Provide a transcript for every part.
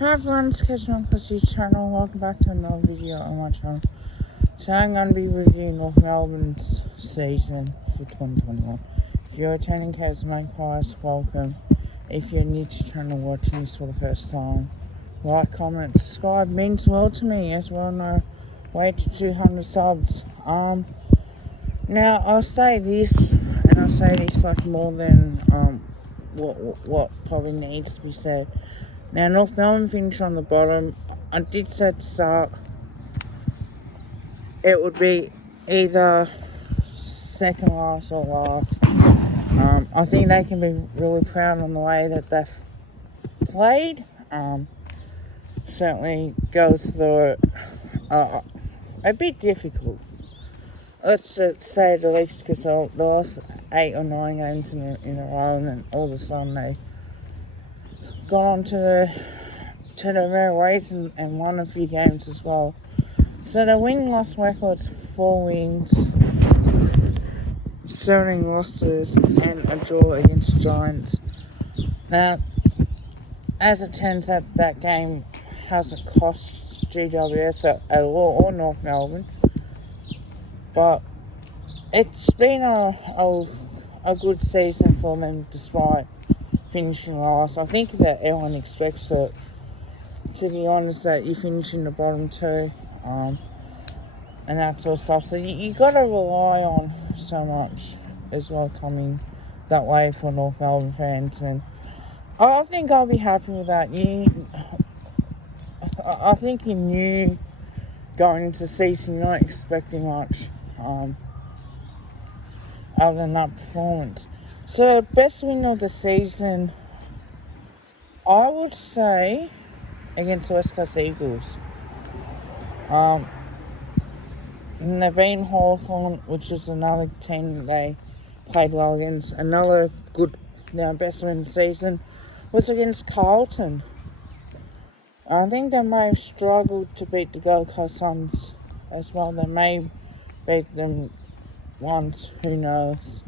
Hi everyone, it's Catching on Pussy's channel. Welcome back to another video on my channel. Today I'm going to be reviewing North Melbourne's season for 2021. If you're attending Cats Magpies, welcome. If you're new to the channel watching this for the first time, like, comment, subscribe means well to me as well. No way to 200 subs. Now I'll say this, and I'll say this like more than what probably needs to be said. Now, North Melbourne finished on the bottom. I did say at the start it would be either second last or last. I think they can be really proud on the way that they've played. Certainly goes through a bit difficult. Let's say the least, because they lost 8 or 9 games in a row, and then all of a sudden they got on to the rare race and won a few games as well. So the win-loss record's 4 wins, 7 losses, and a draw against the Giants. Now, as it turns out, that game hasn't cost GWS at all, or North Melbourne, but it's been a good season for them despite finishing last. I think that everyone expects it, to be honest, that you finish in the bottom 2, and that sort of stuff. So you got to rely on so much as well coming that way for North Melbourne fans, and I think I'll be happy with that. I think you knew going into the season you're not expecting much other than that performance. So, best win of the season, I would say, against the West Coast Eagles. And they've been Hawthorn, which is another team that they played well against. Another good, best win of the season was against Carlton. I think they may have struggled to beat the Gold Coast Suns as well. They may beat them once, who knows.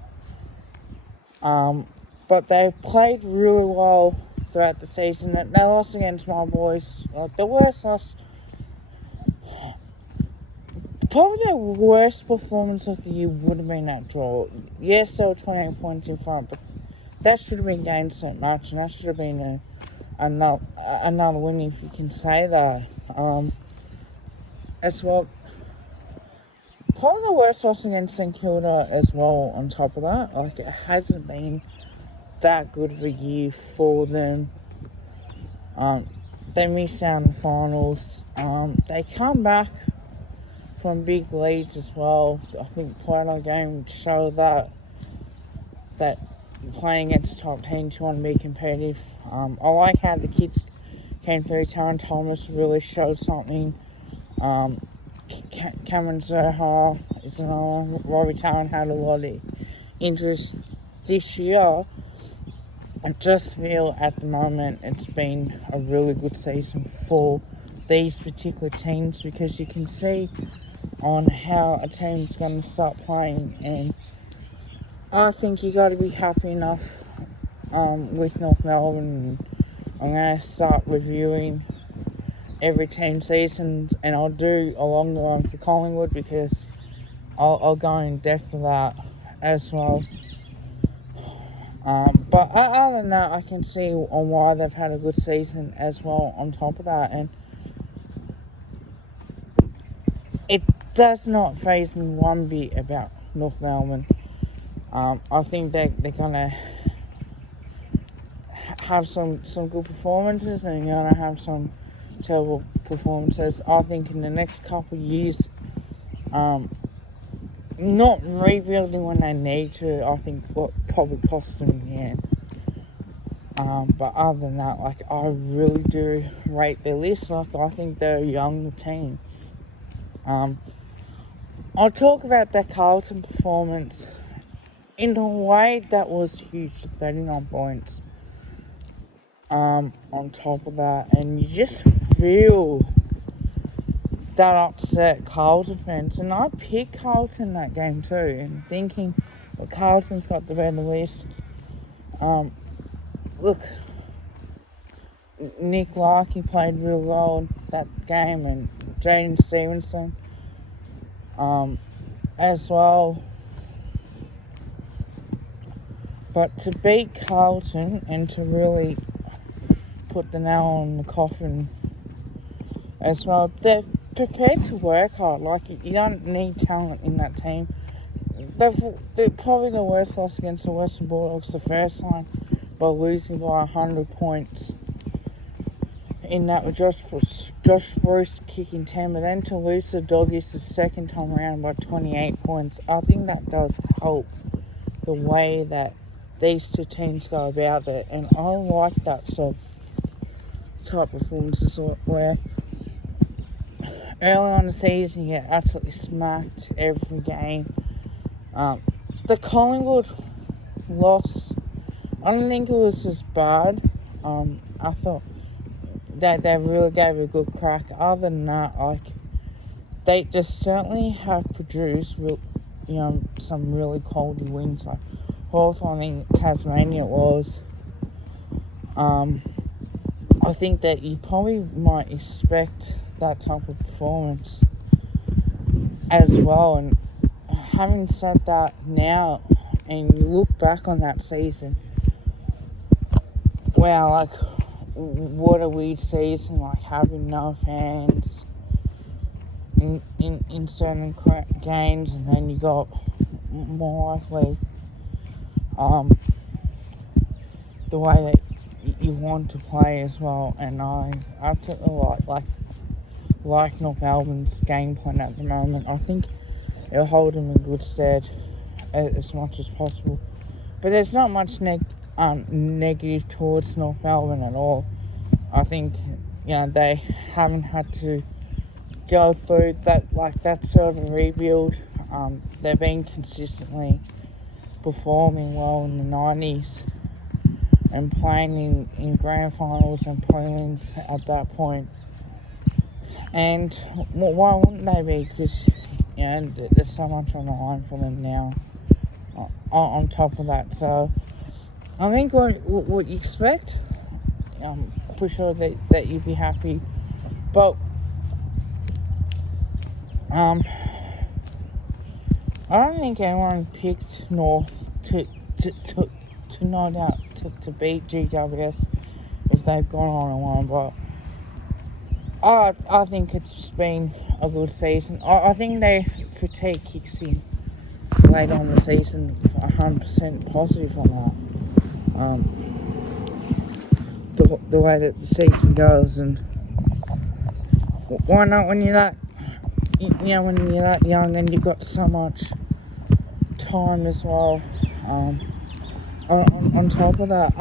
But they've played really well throughout the season. They lost against my boys. The worst loss, probably the worst performance of the year would have been that draw. Yes, they were 28 points in front, but that should have been gained so much, and that should have been another win, if you can say that. As well, probably the worst loss against St Kilda as well on top of that. Like, it hasn't been that good of a year for them. They miss out in the finals. They come back from big leads as well. I think playing our game showed that playing against top teams, you want to be competitive. I like how the kids came through. Taron Thomas really showed something. Cameron Zohar is another. Robbie Taron had a lot of interest this year. I just feel at the moment it's been a really good season for these particular teams, because you can see on how a team's going to start playing, and I think you got to be happy enough with North Melbourne. I'm going to start reviewing every team season, and I'll do along the line for Collingwood, because I'll go in depth for that as well. But other than that, I can see on why they've had a good season as well on top of that, and it does not faze me one bit about North Melbourne. I think they're going to have some good performances, and you're going to have some terrible performances. I think in the next couple of years, not rebuilding when they need to, I think what probably cost them in the end. But other than that, I really do rate their list. I think they're a young team. I'll talk about their Carlton performance in a way that was huge, 39 points. On top of that, and you just feel that upset Carlton fans, and I picked Carlton that game too, and thinking that Carlton's got the better list. Look, Nick Larkey played real well in that game, and Jaden Stevenson as well. But to beat Carlton and to really put the nail on the coffin as well, they're prepared to work hard. Like, you don't need talent in that team. They're probably the worst loss against the Western Bulldogs the first time by losing by 100 points. In that with Josh Bruce kicking 10, but then to lose to Doggies the second time around by 28 points, I think that does help the way that these two teams go about it, and I like that sort of type of performances where early on in the season you get absolutely smacked every game. The Collingwood loss, I don't think it was as bad. I thought that they really gave it a good crack. Other than that, like, they just certainly have produced some really quality wins. Like Hawthorn, I think Tasmania was. I think that you probably might expect that type of performance as well. And having said that now, and you look back on that season, wow, like, what a weird season, like having no fans in certain games, and then you got more likely the way that you want to play as well. And I absolutely like North Melbourne's game plan at the moment. I think it'll hold them in good stead as much as possible. But there's not much negative towards North Melbourne at all. I think they haven't had to go through that sort of rebuild. They've been consistently performing well in the 90s and playing in grand finals and prelims at that point. And why wouldn't they be? Because there's so much on the line for them now. On top of that, so I think what you expect, I'm pretty sure that you'd be happy. But I don't think anyone picked North to not out to beat GWS if they've gone on and won. But I think it's been a good season. I think their fatigue kicks in later on the season, 100% positive on that. The way that the season goes, and why not when you're that young and you've got so much time as well. On top of that,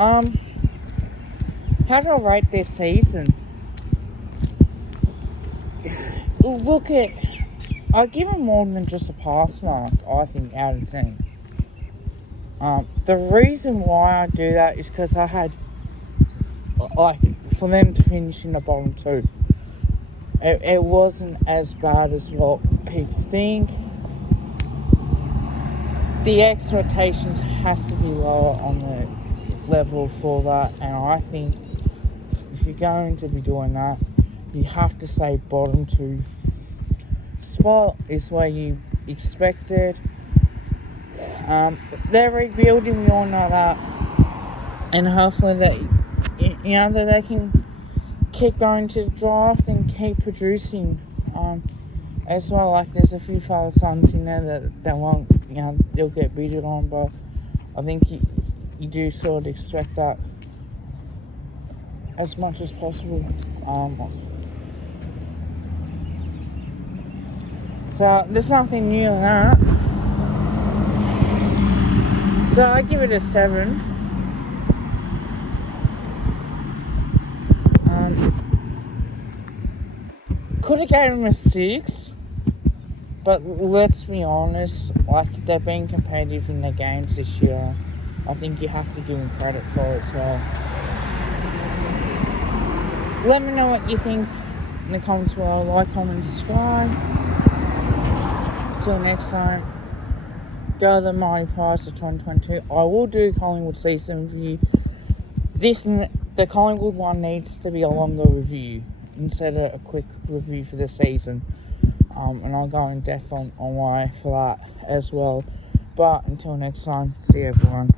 how do I rate this season? Look at, I give them more than just a pass mark, I think, out of 10. The reason why I do that is because I had, for them to finish in the bottom two, it wasn't as bad as what people think. The expectations has to be lower on the level for that, and I think if you're going to be doing that, you have to say bottom two spot is where you expected. They're rebuilding, we all know that, and hopefully that they can keep going to the draft and keep producing as well. Like, there's a few father sons in there that won't, they'll get beaten on, but I think you do sort of expect that as much as possible. So there's nothing new in that. So I give it a 7. Could have gave them a 6, but let's be honest, like, they've been competitive in their games this year. I think you have to give them credit for it as well. Let me know what you think in the comments below. Like, comment, subscribe. Till next time, go to the Mighty Prize of 2022. I will do Collingwood season review this and the Collingwood one needs to be a longer review instead of a quick review for the season. And I'll go in depth on why for that as well. But until next time, see everyone.